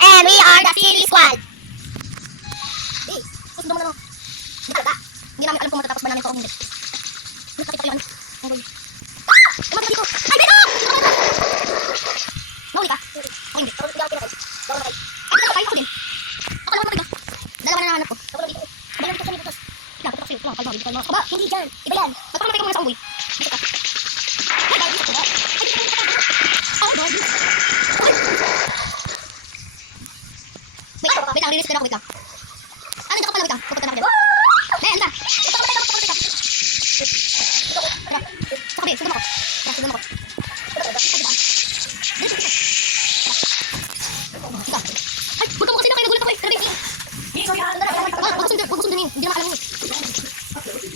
And we are the Chili Squad. Hey, susunod mo na no. Hindi namin alam kung matatapos ba namin ito o hindi. Nakakita ko yun. Oh boy. Lumag dito. Ay, dito! Nahuli ka? O hindi. Ay, dito ako din. Ako lang dito. Dalawa na nahanap ko. Bayan dito sa nito. Ikaw, ito kasi. Ito lang, kalma. Dito kalma. Aba, hindi dyan. Iba yan. Magpakamay ka muna sa unggoy. Dito ka. Ay, dahil dito ka. Ay, dito ka. Oh, dahil dito. Wait lang, release ko na ako, wait lang. Ano, dito ka pala, wait lang. Pupunta na ako dyan. Ayan, anda. Saka, sugam ako. Sugam ako. Ay, huwag ka mo kasi na kayo, nagulat ako eh. Grabe. Huwag ko sundin yun. Hindi naman alam yun.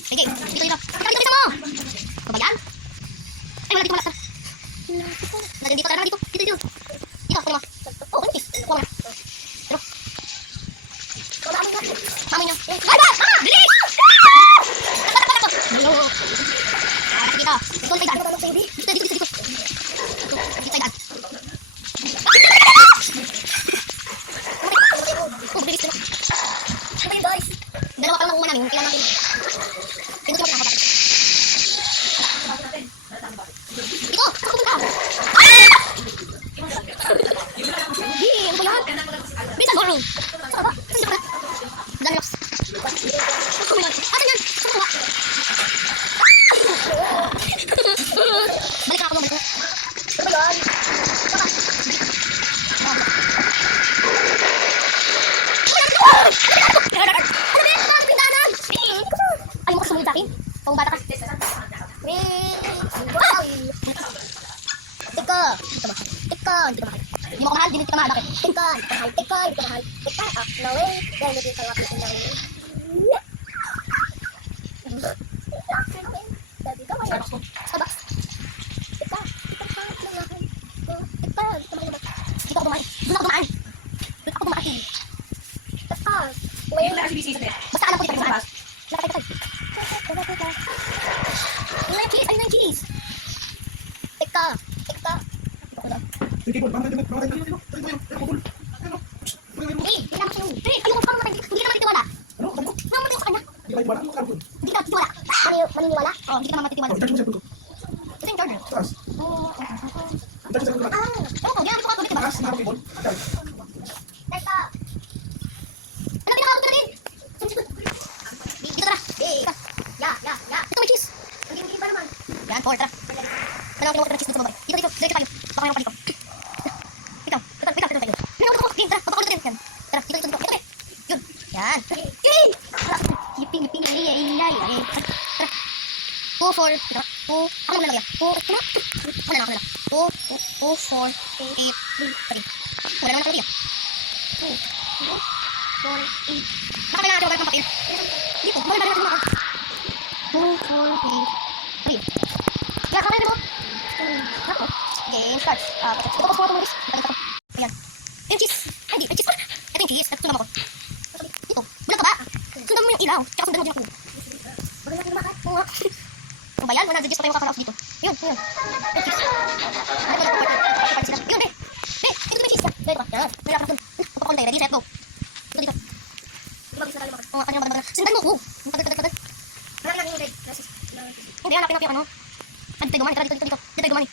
Sige, dito. Dito isa mo. Ano ba yan? Ay, wala dito, wala. Dito tayo, dito. Dito, kunin mo. Oh, kunin mo. Kuha mo na. Pero. Mami nyo. Ay, ba! Bilis! Hello. Dito. Dito tayo daan. Dito. Dito tayo daan. Oh, bilis dito. Ano ba yun, guys? Dalawa pa lang nakuha namin. Kailan natin. Dito siya magkakapat. Dito! Saka pupunta! Hindi, ano ba yan? Bisan mo, saka ba? Saan ba? Dami loks. Oh my god. Asan yan? Saan ba? Balik na ako. Ano ba yan? Saka. Ayaw mo ka sumunod sa akin? Pang bata ka? Tika. Hindi mo ako mahal, hindi ka mahal. Bakit? Tika. No way. Dahil hindi ka mapitin na rin. Starbucks. Tika. Dito ako dumaan. Doon ako dumaan. Basta alam ko dito saan. Nakatay. Ayun na yung cheese. Tika. Hey, kailangan ko yun. Hey, ayun, parang hindi ka naman titiwala. Naman tayo sa kanya. Hindi ka titiwala. Maniniwala? Oo, hindi ka naman titiwala. Ito yung charger. Ginamit ko nga ulit, diba? Teka. Alam, pinakabot ka na din. Dito tara. Ito may cheese. Hindi ba naman? Yan, tara. Tara, natin cheese dito sa babae. Dito tayo. Baka mayroon pa dito. Ito tayo. Pinakabot ako. Game, tara. Papakulit natin. Yan. Tara, dito. Ito. Yun. Yan. Yiping. Tara. 2, 4. Ako naman lang yan. 2, 4, 8, 3. Wala naman ako dito. 2, 4, 8. Baka kailangan natin ng papel. Dito. Baka natin mga 2, 4, 8, 3. Kaya kamay na mo. Ako. Game start. Ito ko mo guys. Ayan. Yung cheese. Ay, di. Cheese. Ito yung cheese. Sundan mo ko. Dito. Bulag ka ba? Sundan mo yung ilaw. Tsaka sundan mo din ako. Bulag na kumakat. Oo nga. Ano ba yan? 100 G's pa tayo makakaraos dito. Yun. Yung cheese. Yun, be. Ito may cheese ka. Dito. Yan. Nalakot dun. Papakon tayo. Ready, set, go. Dito. Oo, ano yung bagal. Sundan mo ko. Pagal. Marami lang yung red. Hindi, hanapin natin yung ano. Dito tayo gumani. Dito tayo gumani.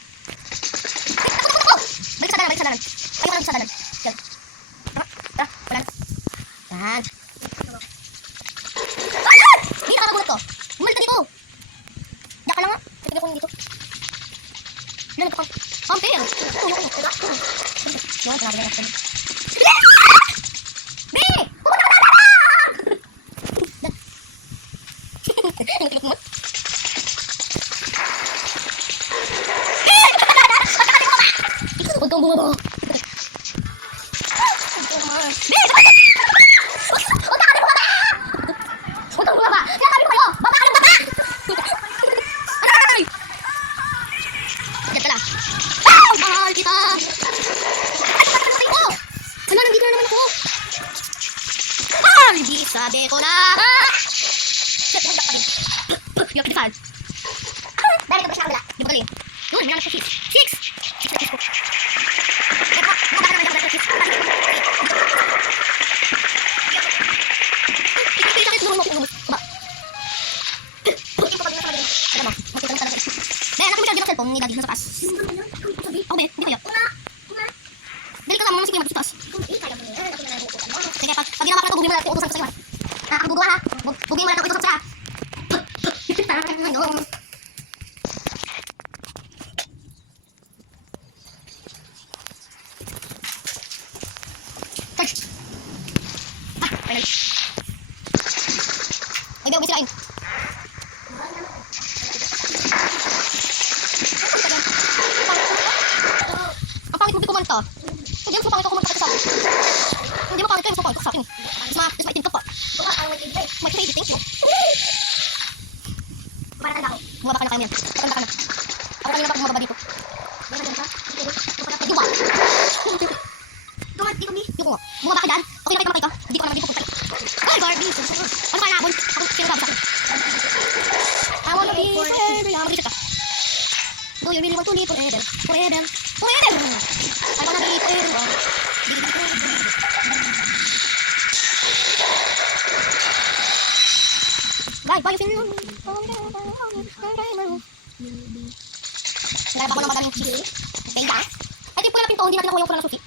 Balik sa dalan. Ayaw lang sa dalan. Yan. Tara. Yan. Hindi nakakagulat ko. Umalit ka dito. Diyan ka lang nga. Sige ko yung dito. Ano ito ka? Ampere. Yan, tara. Be! Pupunta ka na! Ano tilok mo? Huwag kang bumaba. Sinasabi ko kayo. Baba ka ng baba. Aray! Diyan ka lang. Mahal kita. Ano, nandito na naman ako. Hindi sabi ko na. Yung kasal. Dahil ito ba siya ang dala? Di ba galing? Yun, mayroon na siya 6. 6 na cheese ko. Charge! Ah, final. Ay, di ako bisirain. Ang pangit mo di kumanta. Hindi mo pangit ako kumanta sa akin. Hindi mo pangit kayo, pangit ko sa akin. Mas maitim ka pa. May crazy things, no? Bumaba ka na kayo yan. Patanda ka na. Ako kanina pa bumaba dito. Duwa. Yung ko. Bumaba ka dyan. Okay na kayo makita. Hindi ko naman dito pupunta. Ay, Barbie. Ano ka nabon? Ako sino sabi sa akin. I wanna be forever. Mag-reset ka. Do you really want to live forever? Forever. Forever. I wanna be forever. Bye, you feel me? Nalaba ko ng magaling cheese. Okay, ya. Ay, di po na pinto. Hindi natin nakuha yung kulang ng susi.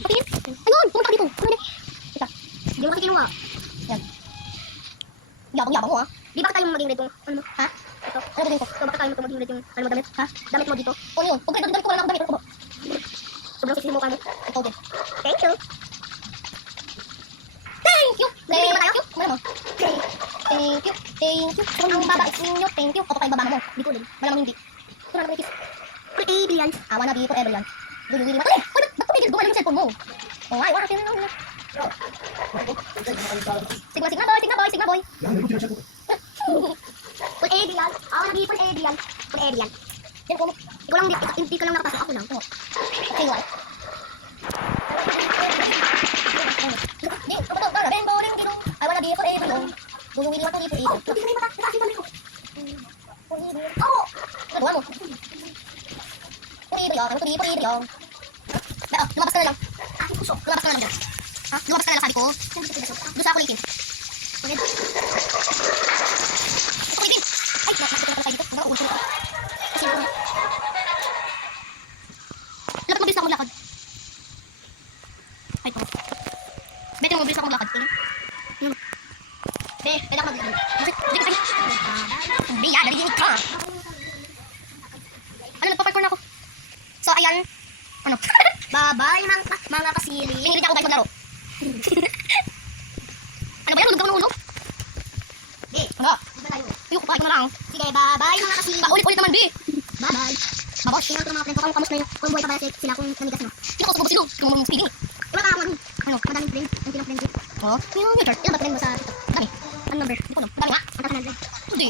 Patingin. Ayun, pumunta ka dito. Ano yun? Ika. Hindi mo kasi kinuha. Yan. Yabang mo, ha? Di ba tayo maging red yung, ano mo? Ha? Ito. Ano ba dito? So, baka tayo maging red yung, ano mo, damit? Ha? Damit mo dito? O yun. Kung red, damit ko lang ako damit. Ano ba? Sobrang sisi mo ka mo. Ito din. Thank you. Thank you. Thank you. Ano mo? Thank you. Thank you. Kung babait ninyo, thank you. O pa ibaba mo. Dito din. Malamang hindi. Ito na naman itis. Forever yan. I wanna be forever yan. Do you really want to live? Ba't tumigil? Gumaling yung cellphone mo. Oh, I wanna feel no. Sigma boy. Forever yan. I wanna be forever yan. Forever yan. Yan ko mo. Ikaw lang, hindi ka lang nakapasok. Ako lang. Okay, wala. I wanna be forever young. Do you really want to live forever? Hindi na yung mata. Nakasin mo. Oo! Nagawa mo. Forever young. Pero, lumabas ka na lang. Lumabas ka na lang dyan. Ha? Lumabas ka na lang sabi ko. Doon sa kulitin. Kulitin. Ay, nakakita na tayo dito. Hanggang uulsin ko. Kasi mo. Dapat mabilis ako maglakad. Ay, ito. Bete mo, mabilis ako maglakad. Bete ako maglakad. Dito tayo. Hindi yan, narinig ka. Ano, nagpaparkour na ako. So, ayan. Ano? Bye-bye, mga kasili. Pinilit niya ako guys maglaro. Ano ba yan? Hulog ka ng hulog? Di. Ano? Ayoko pa, ito na lang. Sige, bye-bye, mga kasili. Ulit-ulit naman, Di. Bye-bye. Babosh. Tingnan ko mga friend ko kung kamusta na yun. Kung buhay pa ba sila kung namigas na. Sino ko sino? Sino mo speeding? Wala ka ako ano? Ano? Madaming friend. Ang pinang friend ko. Oh? Yung chart. Ilan ba friend mo sa ito? Dami. Ano number? Hindi ko alam. Dami nga. Ang kasanan. Hindi.